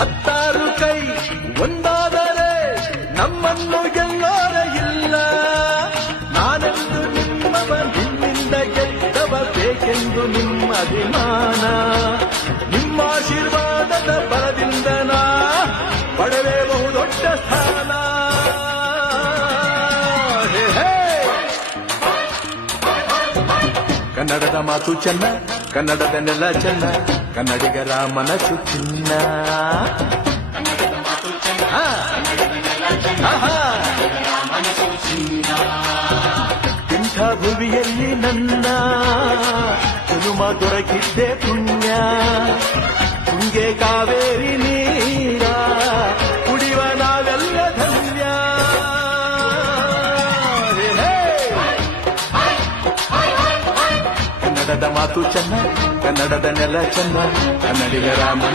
ಹತ್ತಾರು ಕೈ ಒಂದಾದರೆ ನಮ್ಮನ್ನು ಗೆಲ್ಲೋರ ಇಲ್ಲ ನಾನೆಂದು ನಿಮ್ಮವ ನಿಮ್ಮಿಂದ ಗೆದ್ದವ ಬೇಕೆಂದು ನಿಮ್ಮ ಅಭಿಮಾನ ನಿಮ್ಮ ಆಶೀರ್ವಾದದ ಬಲದಿಂದ ನಾ ಪಡೆವೆ ಬಹುದೊಡ್ಡ ಸ್ಥಾನ ಹೇ, ಹೇ. ಕನ್ನಡದ ಮಾತು ಚೆನ್ನ ಕನ್ನಡದ ನೆಲ ಚೆನ್ನ ಕನ್ನಡಿಗರ ಮನಸ್ಸು ಚಿನ್ನ ಹಾ. ಆಹಾ. ಇಂಥ ಭುವಿಯಲ್ಲಿ ನನ್ನ ಹನುಮ ದೊರಕಿದ್ದೆ ಪುಣ್ಯ ತುಂಗೆ ಕಾವೇರಿ ನೀರ ಕುಡಿವ ನಾವೆಲ್ಲ ಧನ್ಯ. ಕನ್ನಡದ ಮಾತು ಚೆನ್ನ, ಕನ್ನಡದ ನೆಲ ಚೆನ್ನ, ಕನ್ನಡಿಗರ ಮನ